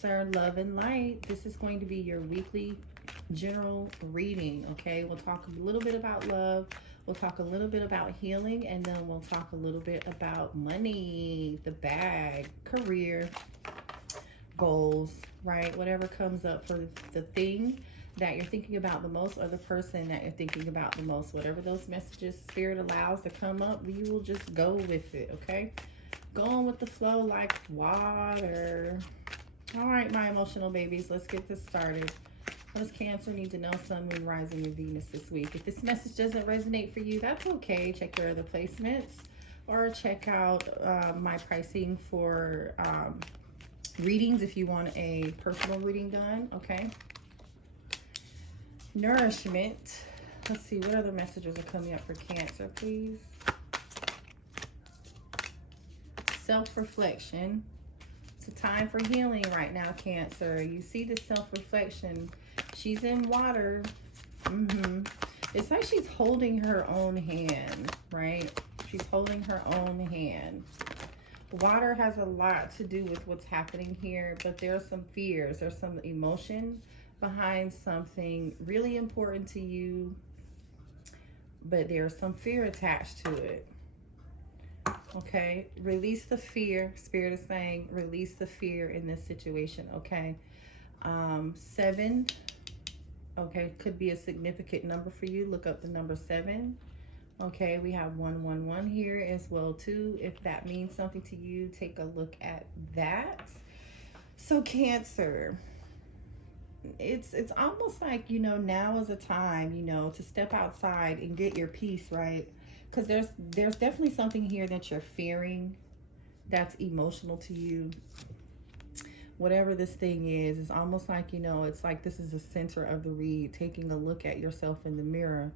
Cancer, love and light. This is going to be your weekly general reading, okay? We'll talk a little bit about love. We'll talk a little bit about healing, and then we'll talk a little bit about money, the bag, career, goals, right? Whatever comes up for the thing that you're thinking about the most, or the person that you're thinking about the most. Whatever those messages Spirit allows to come up, you will just go with it, okay? Going with the flow like water. All right, my emotional babies, let's get this started. What does Cancer need to know, Sun, Moon, Rising, and Venus this week? If this message doesn't resonate for you, that's okay. Check your other placements, or check out my pricing for readings if you want a personal reading done, okay? Nourishment. Let's see, what other messages are coming up for Cancer, please? Self-reflection. It's a time for healing right now, Cancer. You see the self-reflection. She's in water. It's like she's holding her own hand, right? She's holding her own hand. Water has a lot to do with what's happening here, but there's some fears. There's some emotion behind something really important to you, but there's some fear attached to it. Okay, release the fear. Spirit is saying release the fear in this situation, okay? 7, okay, could be a significant number for you. Look up the number 7. Okay, we have 111 here as well too. If that means something to you, take a look at that. So Cancer, it's almost like, you know, now is a time, you know, to step outside and get your peace, right? Because there's definitely something here that you're fearing that's emotional to you. Whatever this thing is, it's almost like, you know, it's like this is the center of the read, taking a look at yourself in the mirror,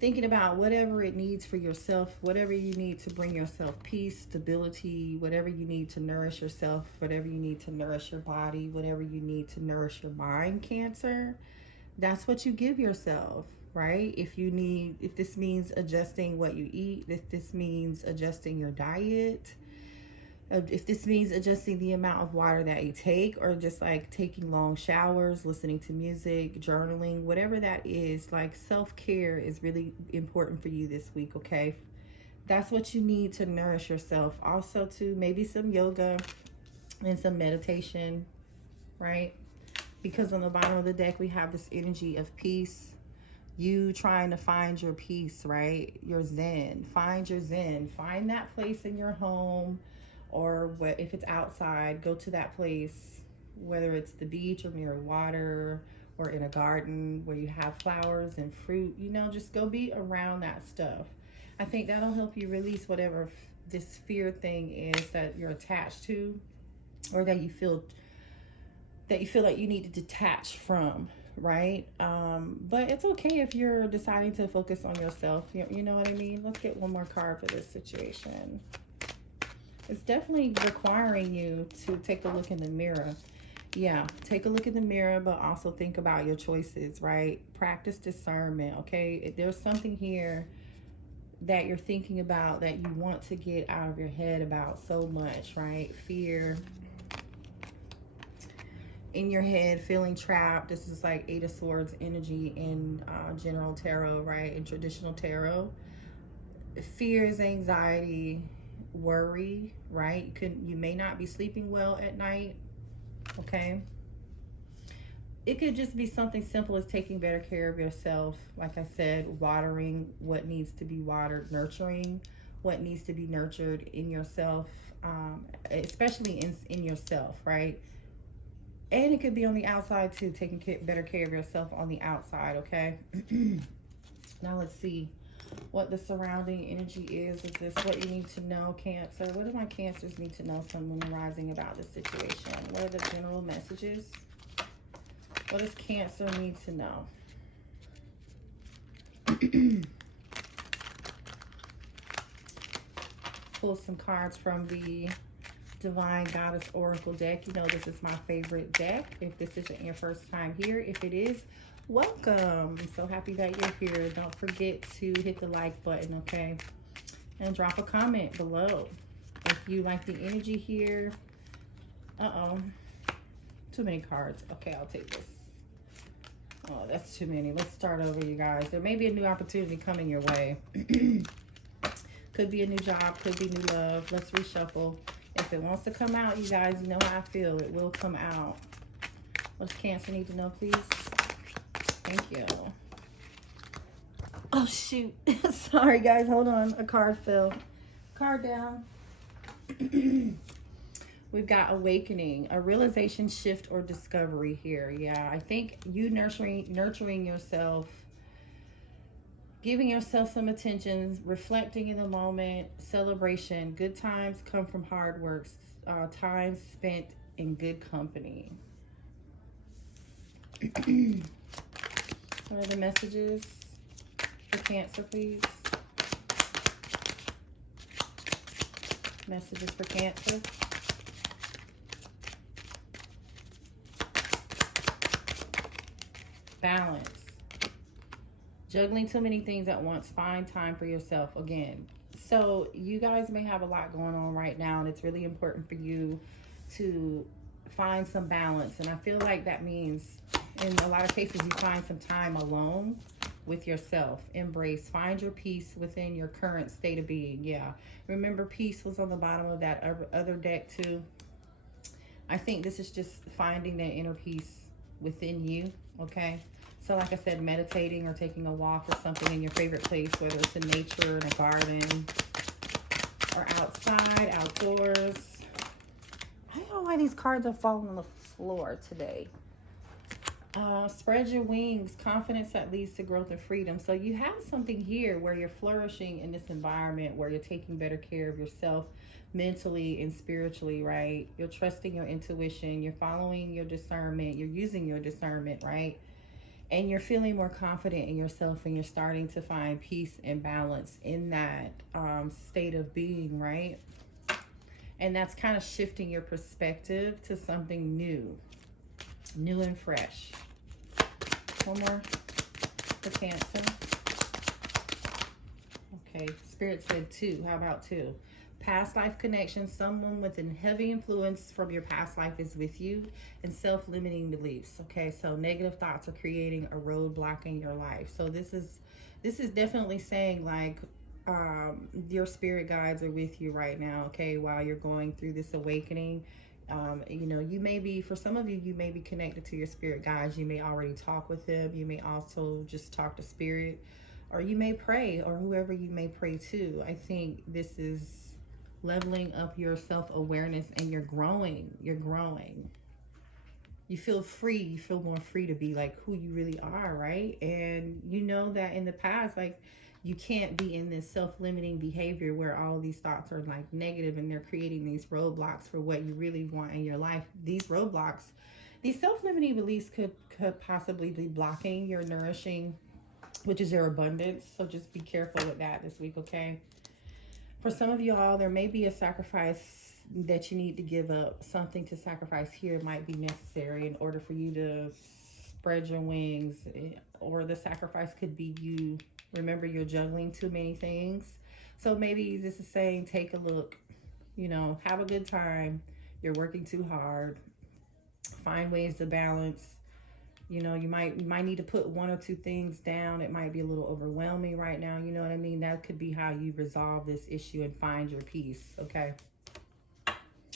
thinking about whatever it needs for yourself, whatever you need to bring yourself peace, stability, whatever you need to nourish yourself, whatever you need to nourish your body, whatever you need to nourish your mind, Cancer. That's what you give yourself, right? If this means adjusting what you eat, if this means adjusting your diet, if this means adjusting the amount of water that you take, or just like taking long showers, listening to music, journaling, whatever that is, like self-care is really important for you this week, okay? That's what you need to nourish yourself. Also too, maybe some yoga and some meditation, right? Because on the bottom of the deck, we have this energy of peace. You trying to find your peace, right? Your zen. Find your zen. Find that place in your home, or if it's outside, go to that place, whether it's the beach or near water or in a garden where you have flowers and fruit, you know, just go be around that stuff. I think that'll help you release whatever this fear thing is that you're attached to, or that you feel like you need to detach from, right? But it's okay if you're deciding to focus on yourself. You know what I mean? Let's get one more card for this situation. It's definitely requiring you to take a look in the mirror. Yeah, take a look in the mirror, but also think about your choices, right? Practice discernment, okay? There's something here that you're thinking about that you want to get out of your head about so much, right? Fear in your head, feeling trapped. This is like 8 of Swords energy in general tarot, right? In traditional tarot. Fears, anxiety, worry, right? You may not be sleeping well at night, okay? It could just be something simple as taking better care of yourself. Like I said, watering what needs to be watered, nurturing what needs to be nurtured in yourself, especially in yourself, right? And it could be on the outside too, taking better care of yourself on the outside, okay? Now let's see what the surrounding energy is. Is this what you need to know, Cancer? What do my Cancers need to know, Sun, Moon, Rising, about this situation? What are the general messages? What does Cancer need to know? Pull some cards from the Divine Goddess Oracle deck. You know this is my favorite deck. If this isn't your first time here, if it is, welcome. I'm so happy that you're here. Don't forget to hit the like button, okay? And drop a comment below. If you like the energy here, too many cards. Okay, I'll take this. Oh, that's too many. Let's start over, you guys. There may be a new opportunity coming your way. Could be a new job, could be new love. Let's reshuffle. If it wants to come out, you guys, you know how I feel. It will come out. What does Cancer need to know, please? Thank you. Oh, shoot. Sorry, guys. Hold on. A card fell. Card down. We've got awakening, a realization shift or discovery here. Yeah, I think you nurturing yourself, giving yourself some attention, reflecting in the moment, celebration. Good times come from hard work, time spent in good company. What are the messages for Cancer, please? Messages for Cancer. Balance. Juggling too many things at once. Find time for yourself again. So you guys may have a lot going on right now, and it's really important for you to find some balance. And I feel like that means in a lot of cases you find some time alone with yourself. Embrace. Find your peace within your current state of being. Yeah. Remember, peace was on the bottom of that other deck too. I think this is just finding that inner peace within you. Okay, so like I said, meditating or taking a walk or something in your favorite place, whether it's in nature, in a garden, or outside, outdoors. I don't know why these cards are falling on the floor today. Spread your wings, confidence that leads to growth and freedom. So you have something here where you're flourishing in this environment, where you're taking better care of yourself mentally and spiritually, right? You're trusting your intuition, you're following your discernment, you're using your discernment, right? And you're feeling more confident in yourself, and you're starting to find peace and balance in that state of being, right? And that's kind of shifting your perspective to something new and fresh. One more for Cancer. Okay, Spirit said 2. How about 2? Past life connection. Someone with a heavy influence from your past life is with you, and self-limiting beliefs. Okay, so negative thoughts are creating a roadblock in your life. So this is definitely saying like your spirit guides are with you right now. Okay, while you're going through this awakening. You know, you may be, for some of you, you may be connected to your spirit guides. You may already talk with them. You may also just talk to spirit, or you may pray, or whoever you may pray to. I think this is leveling up your self-awareness, and you're growing. You feel free. You feel more free to be like who you really are, right? And you know that in the past, like, you can't be in this self-limiting behavior where all these thoughts are like negative, and they're creating these roadblocks for what you really want in your life. These roadblocks, these self-limiting beliefs could possibly be blocking your nourishing, which is your abundance. So just be careful with that this week, okay? For some of y'all, there may be a sacrifice that you need to give up. Something to sacrifice here might be necessary in order for you to spread your wings, or the sacrifice could be you. Remember, you're juggling too many things. So maybe this is saying, take a look, you know, have a good time. You're working too hard. Find ways to balance. You know, you might need to put 1 or 2 things down. It might be a little overwhelming right now. You know what I mean? That could be how you resolve this issue and find your peace, okay?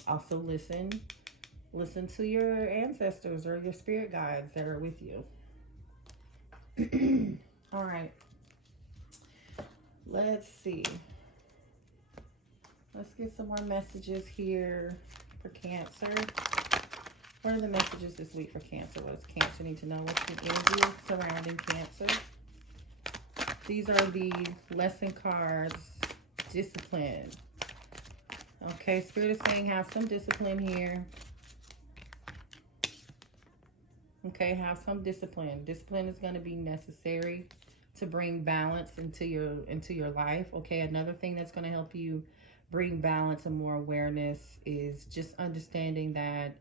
Also listen to your ancestors or your spirit guides that are with you. All right. Let's see. Let's get some more messages here for Cancer. What are the messages this week for Cancer? What does Cancer need to know? What's the energy surrounding Cancer? These are the lesson cards. Discipline. Okay, Spirit is saying have some discipline here. Okay, have some discipline. Discipline is going to be necessary to bring balance into your life. Okay, another thing that's going to help you bring balance and more awareness is just understanding that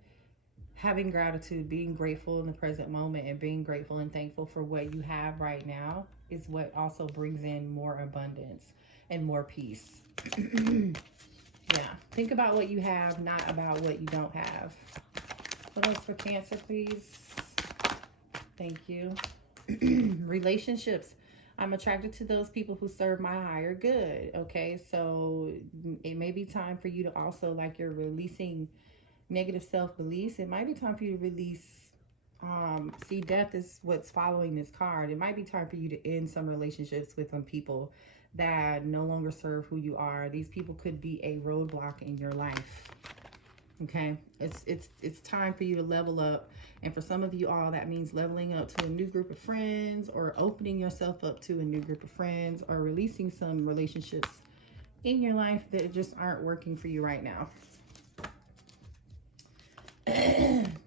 having gratitude, being grateful in the present moment, and being grateful and thankful for what you have right now is what also brings in more abundance and more peace. Yeah, think about what you have, not about what you don't have. What else for Cancer, please? Thank you. Relationships. I'm attracted to those people who serve my higher good. Okay, so it may be time for you to also, like you're releasing negative self-beliefs. It might be time for you to release, see, death is what's following this card. It might be time for you to end some relationships with some people that no longer serve who you are. These people could be a roadblock in your life. Okay, it's time for you to level up. And for some of you all, that means leveling up to a new group of friends, or opening yourself up to a new group of friends, or releasing some relationships in your life that just aren't working for you right now.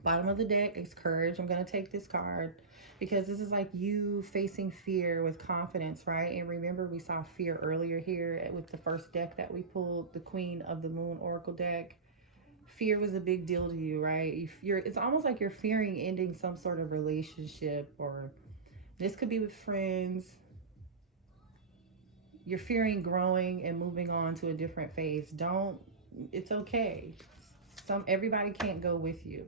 Bottom of the deck is courage. I'm going to take this card because this is like you facing fear with confidence, right? And remember, we saw fear earlier here with the first deck that we pulled, the Queen of the Moon Oracle deck. Fear was a big deal to you, right? It's almost like you're fearing ending some sort of relationship, or this could be with friends. You're fearing growing and moving on to a different phase. It's okay. Everybody can't go with you.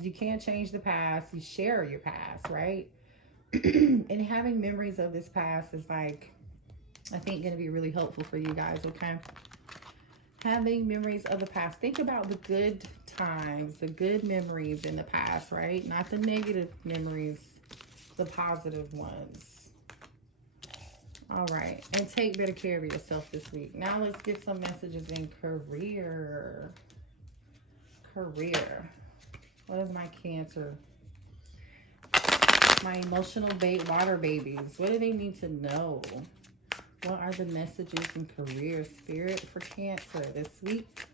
You can't change the past. You share your past, right? And having memories of this past is like, I think, going to be really helpful for you guys, okay? Having memories of the past. Think about the good times, the good memories in the past, right? Not the negative memories, the positive ones. All right. And take better care of yourself this week. Now let's get some messages in career. Career. What is my Cancer? My emotional water babies. What do they need to know? What are the messages in career, Spirit, for Cancer this week?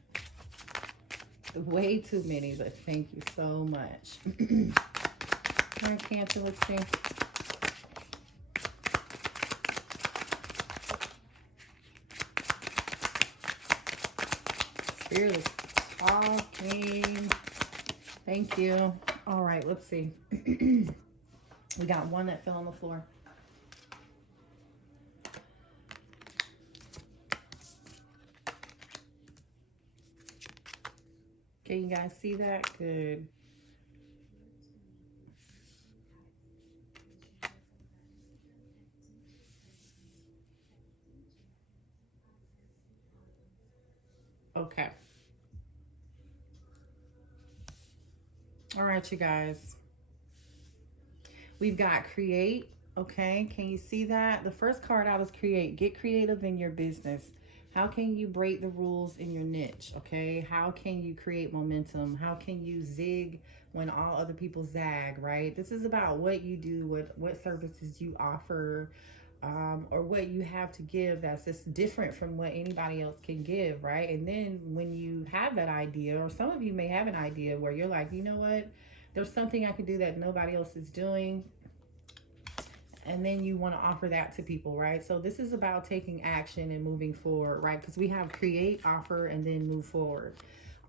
Way too many, but thank you so much. All right, Cancer, let's see. Spirit is talking. Thank you. All right, let's see. We got one that fell on the floor. Can you guys see that? Good. Okay. All right, you guys. We've got create. Okay, can you see that? The first card out is create. Get creative in your business. How can you break the rules in your niche? Okay, how can you create momentum? How can you zig when all other people zag, right? This is about what you do, what services you offer, or what you have to give that's just different from what anybody else can give, right? And then when you have that idea, or some of you may have an idea where you're like, you know what, there's something I can do that nobody else is doing, and then you want to offer that to people, right? So this is about taking action and moving forward, right? Because we have create, offer, and then move forward.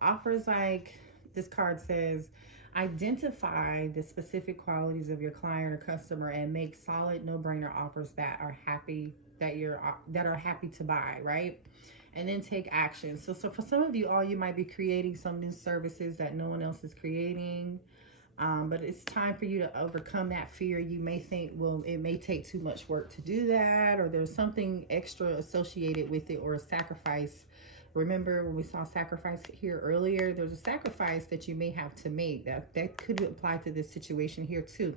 Offers, like this card says, identify the specific qualities of your client or customer and make solid, no-brainer offers that are happy to buy, right? And then take action. So for some of you all, you might be creating some new services that no one else is creating. But it's time for you to overcome that fear. You may think, well, it may take too much work to do that, or there's something extra associated with it, or a sacrifice. Remember when we saw sacrifice here earlier? There's a sacrifice that you may have to make. That could apply to this situation here too.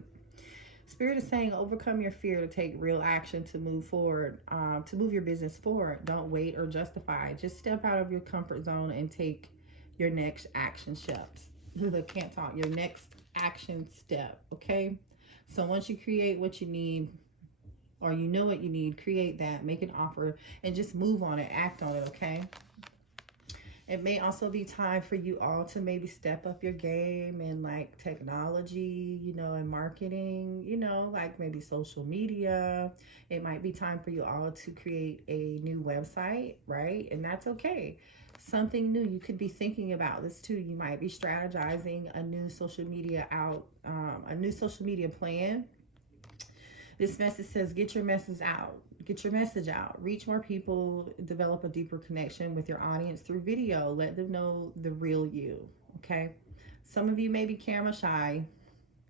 Spirit is saying, overcome your fear to take real action to move forward, to move your business forward. Don't wait or justify. Just step out of your comfort zone and take your next action steps. Can't talk. Your next action step, okay? So once you create what you need, or you know what you need, create that, make an offer, and just move on it, act on it, okay? It may also be time for you all to maybe step up your game in like technology, you know, and marketing, you know, like maybe social media. It might be time for you all to create a new website, right? And that's okay. Something new. You could be thinking about this too. You might be strategizing a new social media plan. This message says, get your message out. Get your message out. Reach more people. Develop a deeper connection with your audience through video. Let them know the real you. Okay. Some of you may be camera shy.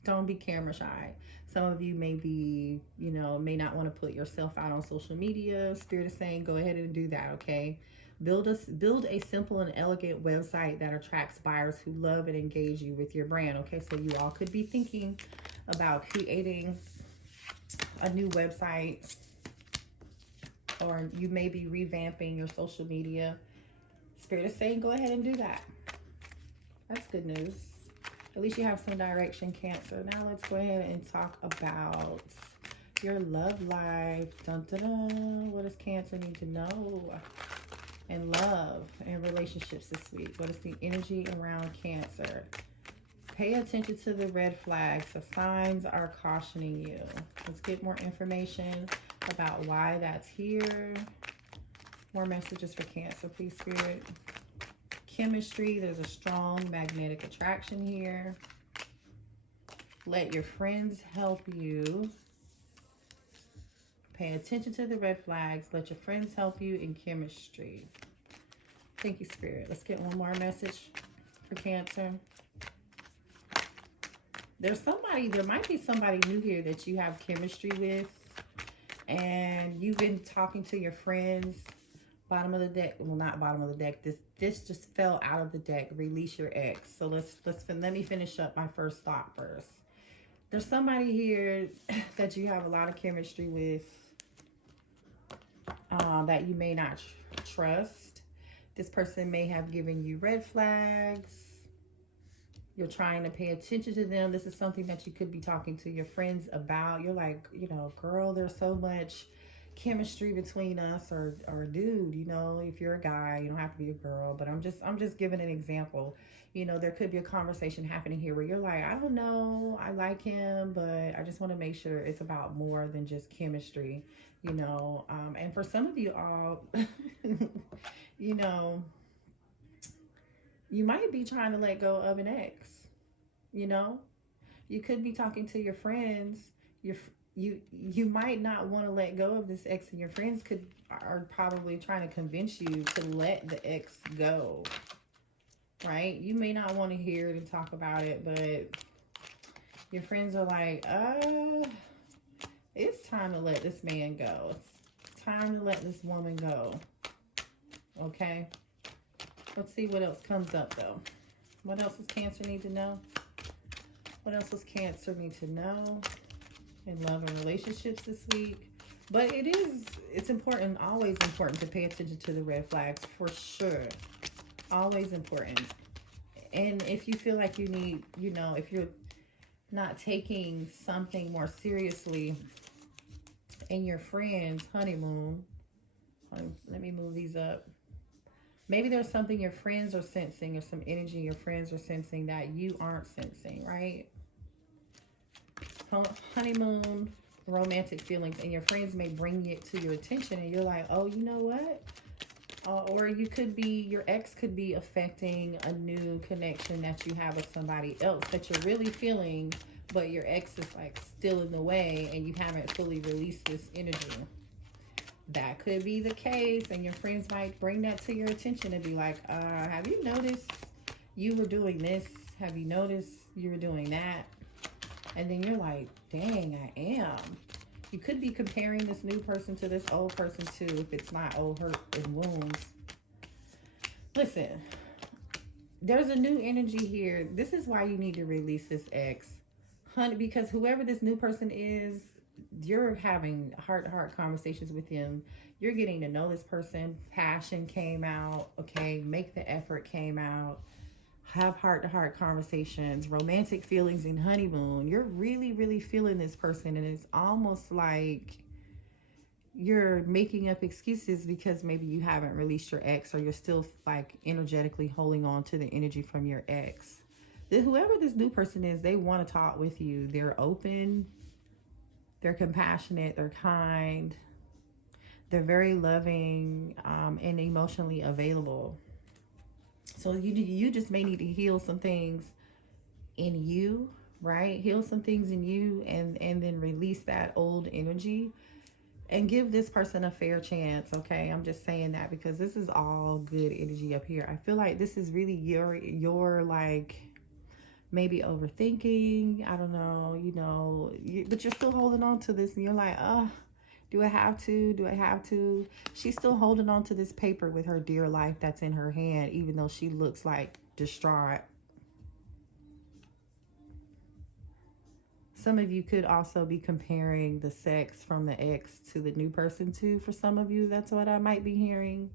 Don't be camera shy. Some of you may be, you know, may not want to put yourself out on social media. Spirit is saying, go ahead and do that, okay? Build a simple and elegant website that attracts buyers who love and engage you with your brand, okay? So you all could be thinking about creating a new website, or you may be revamping your social media. Spirit is saying, go ahead and do that. That's good news. At least you have some direction, Cancer. Now let's go ahead and talk about your love life. Dun, dun, dun. What does Cancer need to know? And love and relationships this week. What is the energy around Cancer? Pay attention to the red flags. The signs are cautioning you. Let's get more information about why that's here. More messages for Cancer, please, Spirit. Chemistry, there's a strong magnetic attraction here. Let your friends help you. Pay attention to the red flags. Let your friends help you in chemistry. Thank you, Spirit. Let's get one more message for Cancer. There might be somebody new here that you have chemistry with, and you've been talking to your friends. Bottom of the deck, well, not bottom of the deck. This just fell out of the deck. Release your ex. So let me finish up my first thought first. There's somebody here that you have a lot of chemistry with, that you may not trust. This person may have given you red flags. You're trying to pay attention to them. This is something that you could be talking to your friends about. You're like, you know, girl, there's so much chemistry between us, or dude, you know, if you're a guy, you don't have to be a girl, but I'm just giving an example. You know, there could be a conversation happening here where you're like, I don't know, I like him, but I just want to make sure it's about more than just chemistry, you know. And for some of you all, you know, you might be trying to let go of an ex, you know. You could be talking to your friends. You might not want to let go of this ex, and your friends are probably trying to convince you to let the ex go, right? You may not want to hear it and talk about it, but your friends are like, it's time to let this man go. It's time to let this woman go, okay? Let's see what else comes up, though. What else does Cancer need to know? What else does Cancer need to know in love and relationships this week? But it's important, always important, to pay attention to the red flags, for sure. Always important. And if you feel like you need, you know, if you're not taking something more seriously in your friend's honeymoon, let me move these up. Maybe there's something your friends are sensing, or some energy your friends are sensing that you aren't sensing, right? Honeymoon, romantic feelings, and your friends may bring it to your attention, and you're like, oh, you know what? Or your ex could be affecting a new connection that you have with somebody else that you're really feeling, but your ex is like still in the way, and you haven't fully released this energy. That could be the case, and your friends might bring that to your attention and be like, have you noticed you were doing this? Have you noticed you were doing that? And then you're like, dang, I am. You could be comparing this new person to this old person too, if it's not old hurt and wounds. Listen, there's a new energy here. This is why you need to release this ex. Because whoever this new person is, you're having heart-to-heart conversations with him. You're getting to know this person. Passion came out, okay? Make the effort came out. Have heart-to-heart conversations, romantic feelings in honeymoon. You're really, really feeling this person, and it's almost like you're making up excuses because maybe you haven't released your ex, or you're still like energetically holding on to the energy from your ex. Whoever this new person is, they want to talk with you. They're open, they're compassionate, they're kind, they're very loving, and emotionally available. So you just may need to heal some things in you, right? Heal some things in you, and then release that old energy and give this person a fair chance, okay? I'm just saying that because this is all good energy up here. I feel like this is really your like maybe overthinking. I don't know, you know, but you're still holding on to this and you're like, oh, do I have to? Do I have to? She's still holding on to this paper with her dear life that's in her hand, even though she looks like distraught. Some of you could also be comparing the sex from the ex to the new person too. For some of you, that's what I might be hearing.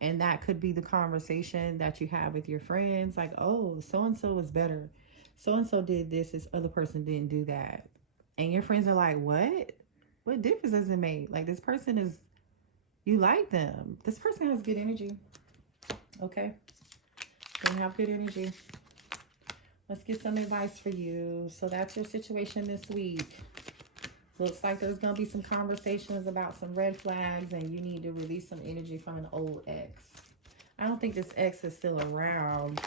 And that could be the conversation that you have with your friends. Like, oh, so-and-so is better. So-and-so did this. This other person didn't do that. And your friends are like, what? What difference does it make? Like, this person is, you like them. This person has good energy. Okay. They have good energy. Let's get some advice for you. So that's your situation this week. Looks like there's going to be some conversations about some red flags and you need to release some energy from an old ex. I don't think this ex is still around.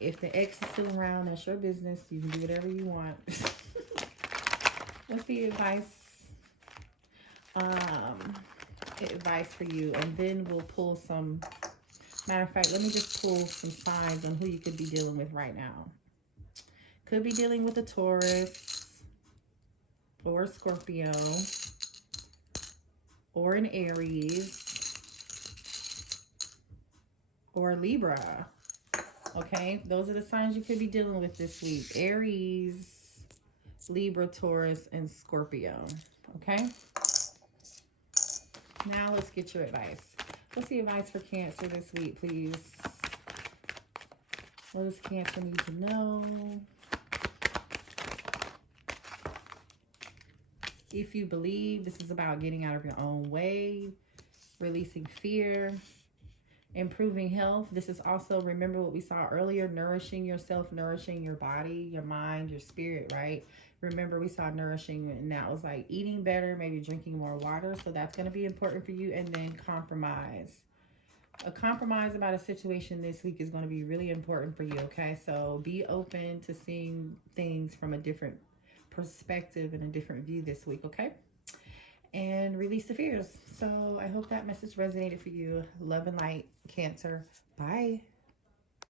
If the ex is still around, that's your business. You can do whatever you want. What's the advice? Advice for you. And then we'll pull some... Matter of fact, let me just pull some signs on who you could be dealing with right now. Could be dealing with a Taurus or a Scorpio or an Aries or a Libra. Okay, those are the signs you could be dealing with this week. Aries, Libra, Taurus, and Scorpio. Okay, now let's get your advice. What's the advice for Cancer this week, please? What does Cancer need to know? If you believe, this is about getting out of your own way, releasing fear, improving health. This is also, remember what we saw earlier, nourishing yourself, nourishing your body, your mind, your spirit, right? Remember we saw nourishing, and that was like eating better, maybe drinking more water. So that's going to be important for you. And then compromise. A compromise about a situation this week is going to be really important for you, okay? So be open to seeing things from a different perspective and a different view this week, okay? And release the fears. So I hope that message resonated for you. Love and light, Cancer. Bye.